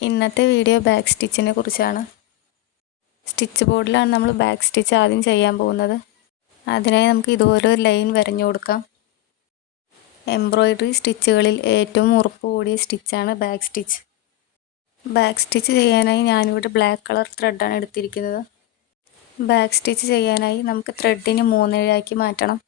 ഇന്നത്തെ video back സ്റ്റിച്ചിനെ കുറിച്ചാണ്. Stitch ബോർഡിലാണ് നമ്മൾ ബാക്ക് സ്റ്റിച്ച് ആദ്യം ചെയ്യാൻ പോകുന്നത്. അതിനായി നമുക്ക് ഇതുപോലെ ഒരു ലൈൻ വരഞ്ഞു കൊടുക്കാം. എംബ്രോയിഡറി സ്റ്റിച്ചുകളിൽ ഏറ്റവും ഉറപ്പ് കൂടിയ സ്റ്റിച്ചാണ് ബാക്ക് സ്റ്റിച്ച്. ബാക്ക് സ്റ്റിച്ച് ചെയ്യാനായി ഞാനിവിടെ ബ്ലാക്ക് കളർ ത്രെഡാണ് എടുത്തിരിക്കുന്നത്. ബാക്ക് സ്റ്റിച്ച് ചെയ്യാനായി നമുക്ക് ത്രെഡിന് 3 ഇഴയാക്കി മാറ്റണം.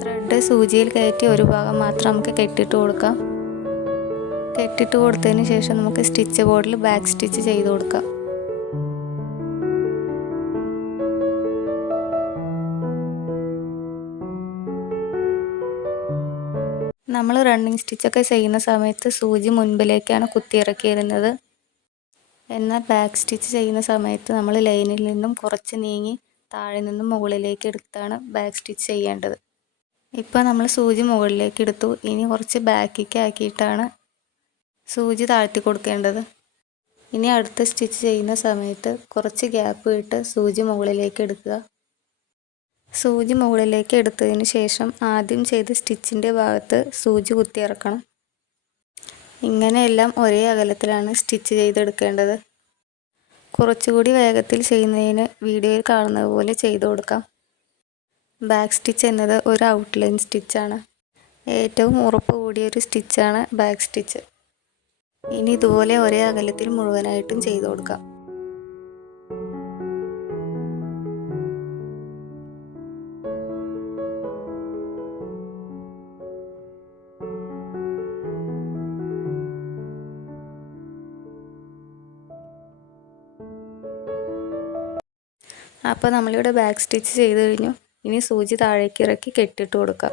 ത്രെഡ് സൂചിയിൽ കയറ്റി ഒരു ഭാഗം മാത്രം നമുക്ക് കെട്ടിട്ട് കൊടുക്കാം. കെട്ടിട്ട് കൊടുത്തതിന് ശേഷം നമുക്ക് സ്റ്റിച്ച് ബോർഡിൽ ബാക്ക് സ്റ്റിച്ച് ചെയ്ത് കൊടുക്കാം. നമ്മൾ റണ്ണിങ് സ്റ്റിച്ചൊക്കെ ചെയ്യുന്ന സമയത്ത് സൂചി മുൻപിലേക്കാണ് കുത്തിയിറക്കിയിരുന്നത്. എന്നാൽ ബാക്ക് സ്റ്റിച്ച് ചെയ്യുന്ന സമയത്ത് നമ്മൾ ലൈനിൽ നിന്നും കുറച്ച് നീങ്ങി താഴെ നിന്നും മുകളിലേക്ക് എടുത്താണ് ബാക്ക് സ്റ്റിച്ച് ചെയ്യേണ്ടത്. ഇപ്പോൾ നമ്മൾ സൂചി മുകളിലേക്ക് എടുത്തു. ഇനി കുറച്ച് ബാക്കിലേക്ക് ആക്കിയിട്ടാണ് സൂചി താഴ്ത്തി കൊടുക്കേണ്ടത്. ഇനി അടുത്ത സ്റ്റിച്ച് ചെയ്യുന്ന സമയത്ത് കുറച്ച് ഗ്യാപ്പ് ഇട്ട് സൂചി മുകളിലേക്ക് എടുക്കുക. സൂചി മുകളിലേക്ക് എടുത്തതിന് ശേഷം ആദ്യം ചെയ്ത സ്റ്റിച്ചിൻ്റെ ഭാഗത്ത് സൂചി കുത്തിയിറക്കണം. ഇങ്ങനെയെല്ലാം ഒരേ അകലത്തിലാണ് സ്റ്റിച്ച് ചെയ്തെടുക്കേണ്ടത്. കുറച്ചുകൂടി വേഗത്തിൽ ചെയ്യുന്നതിന് വീഡിയോയിൽ കാണുന്നത് പോലെ ചെയ്തു കൊടുക്കാം. ബാക്ക് സ്റ്റിച്ച് എന്നത് ഒരു ഔട്ട്ലൈൻ സ്റ്റിച്ചാണ്. ഏറ്റവും ഉറപ്പ് കൂടിയൊരു സ്റ്റിച്ചാണ് ബാക്ക് സ്റ്റിച്ച്. ഇനി ഇതുപോലെ ഒരേ അകലത്തിൽ മുഴുവനായിട്ടും ചെയ്തു കൊടുക്കാം. അപ്പോൾ നമ്മളിവിടെ ബാക്ക് സ്റ്റിച്ച് ചെയ്ത് കഴിഞ്ഞു. ഇനി സൂചി താഴേക്ക് ഇറക്കി കെട്ടിട്ട് കൊടുക്കാം.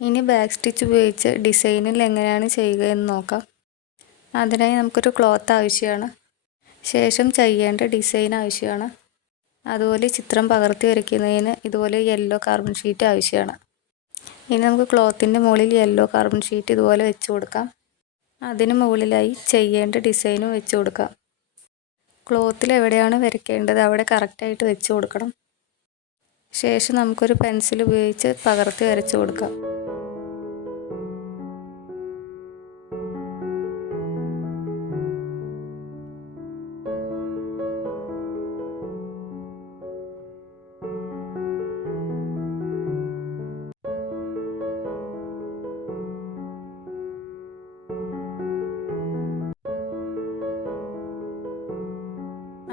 ഇനി ബാക്ക് സ്റ്റിച്ച് ഉപയോഗിച്ച് ഡിസൈനിൽ എങ്ങനെയാണ് ചെയ്യുക എന്ന് നോക്കാം. അതിനായി നമുക്കൊരു ക്ലോത്ത് ആവശ്യമാണ്. ശേഷം ചെയ്യേണ്ട ഡിസൈൻ ആവശ്യമാണ്. അതുപോലെ ചിത്രം പകർത്തി വരയ്ക്കുന്നതിന് ഇതുപോലെ യെല്ലോ കാർബൺ ഷീറ്റ് ആവശ്യമാണ്. ഇനി നമുക്ക് ക്ലോത്തിൻ്റെ മുകളിൽ യെല്ലോ കാർബൺ ഷീറ്റ് ഇതുപോലെ വെച്ച് കൊടുക്കാം. അതിന് മുകളിലായി ചെയ്യേണ്ട ഡിസൈനും വെച്ച് കൊടുക്കാം. ക്ലോത്തിൽ എവിടെയാണ് വരയ്ക്കേണ്ടത് അവിടെ കറക്റ്റായിട്ട് വെച്ച് കൊടുക്കണം. ശേഷം നമുക്കൊരു പെൻസിൽ ഉപയോഗിച്ച് പകർത്തി വരച്ച് കൊടുക്കാം.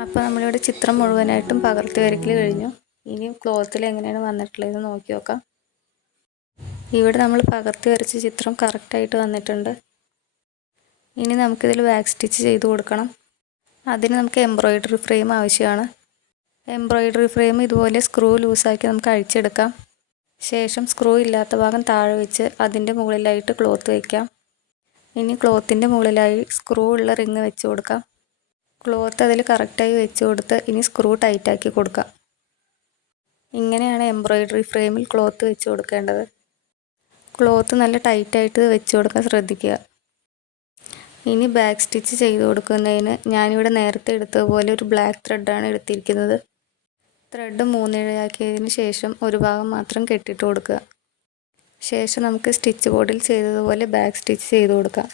അപ്പോൾ നമ്മളിവിടെ ചിത്രം മുഴുവനായിട്ടും പകർത്തി വരയ്ക്കൽ കഴിഞ്ഞു. ഇനി ക്ലോത്തിൽ എങ്ങനെയാണ് വന്നിട്ടുള്ളതെന്ന് നോക്കി നോക്കാം. ഇവിടെ നമ്മൾ പകർത്തി വരച്ച ചിത്രം കറക്റ്റായിട്ട് വന്നിട്ടുണ്ട്. ഇനി നമുക്കിതിൽ ബാക്ക് സ്റ്റിച്ച് ചെയ്ത് കൊടുക്കണം. അതിന് നമുക്ക് എംബ്രോയിഡറി ഫ്രെയിം ആവശ്യമാണ്. എംബ്രോയിഡറി ഫ്രെയിം ഇതുപോലെ സ്ക്രൂ ലൂസാക്കി നമുക്ക് അഴിച്ചെടുക്കാം. ശേഷം സ്ക്രൂ ഇല്ലാത്ത ഭാഗം താഴെ വെച്ച് അതിൻ്റെ മുകളിലായിട്ട് ക്ലോത്ത് വയ്ക്കാം. ഇനി ക്ലോത്തിൻ്റെ മുകളിലായി സ്ക്രൂ ഉള്ള റിങ് വെച്ച് കൊടുക്കാം. ക്ലോത്ത് അതിൽ കറക്റ്റായി വെച്ച് കൊടുത്ത് ഇനി സ്ക്രൂ ടൈറ്റാക്കി കൊടുക്കാം. ഇങ്ങനെയാണ് എംബ്രോയിഡറി ഫ്രെയിമിൽ ക്ലോത്ത് വെച്ച് കൊടുക്കേണ്ടത്. ക്ലോത്ത് നല്ല ടൈറ്റായിട്ട് വെച്ച് കൊടുക്കാൻ ശ്രദ്ധിക്കുക. ഇനി ബാക്ക് സ്റ്റിച്ച് ചെയ്ത് കൊടുക്കുന്നതിന് ഞാനിവിടെ നേരത്തെ എടുത്തതുപോലെ ഒരു ബ്ലാക്ക് ത്രെഡാണ് എടുത്തിരിക്കുന്നത്. ത്രെഡ് 3 ഇഴയാക്കിയതിന് ശേഷം ഒരു ഭാഗം മാത്രം കെട്ടിട്ട് കൊടുക്കുക. ശേഷം നമുക്ക് സ്റ്റിച്ച് ബോർഡിൽ ചെയ്തതുപോലെ ബാക്ക് സ്റ്റിച്ച് ചെയ്ത് കൊടുക്കാം.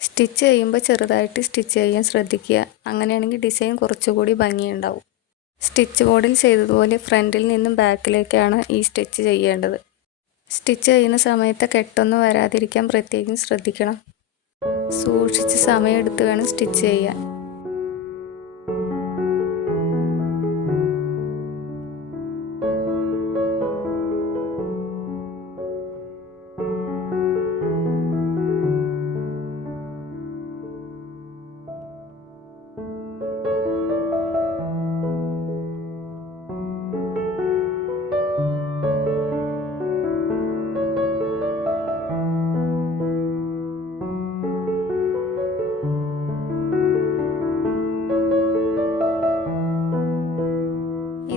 സ്റ്റിച്ച് ചെയ്യുമ്പോൾ ചെറുതായിട്ട് സ്റ്റിച്ച് ചെയ്യാൻ ശ്രദ്ധിക്കുക. അങ്ങനെയാണെങ്കിൽ ഡിസൈൻ കുറച്ചുകൂടി ഭംഗിയുണ്ടാവും. സ്റ്റിച്ച് ബോർഡിൽ ചെയ്തതുപോലെ ഫ്രണ്ടിൽ നിന്നും ബാക്കിലേക്കാണ് ഈ സ്റ്റിച്ച് ചെയ്യേണ്ടത്. സ്റ്റിച്ച് ചെയ്യുന്ന സമയത്ത് കെട്ടൊന്നും വരാതിരിക്കാൻ പ്രത്യേകം ശ്രദ്ധിക്കണം. സൂക്ഷിച്ച് സമയമെടുത്ത് വേണം സ്റ്റിച്ച് ചെയ്യാൻ.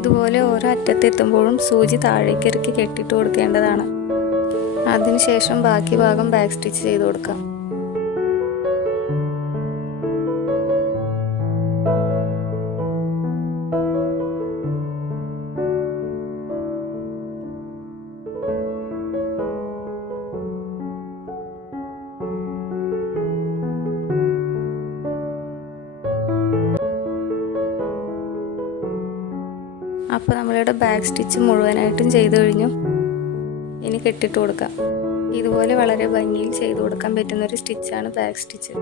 ഇതുപോലെ ഓരോ അറ്റത്തെത്തുമ്പോഴും സൂചി താഴേക്ക് ഇറക്കി കെട്ടിയിട്ട് കൊടുക്കേണ്ടതാണ്. അതിനുശേഷം ബാക്കി ഭാഗം ബാക്ക് സ്റ്റിച്ച് ചെയ്ത് കൊടുക്കാം. അപ്പോൾ നമ്മളിവിടെ ബാക്ക് സ്റ്റിച്ച് മുഴുവനായിട്ടും ചെയ്ത് കഴിഞ്ഞു. ഇനി കെട്ടിട്ട് കൊടുക്കാം. ഇതുപോലെ വളരെ ഭംഗിയിൽ ചെയ്ത് കൊടുക്കാൻ പറ്റുന്നൊരു സ്റ്റിച്ചാണ് ബാക്ക് സ്റ്റിച്ച്.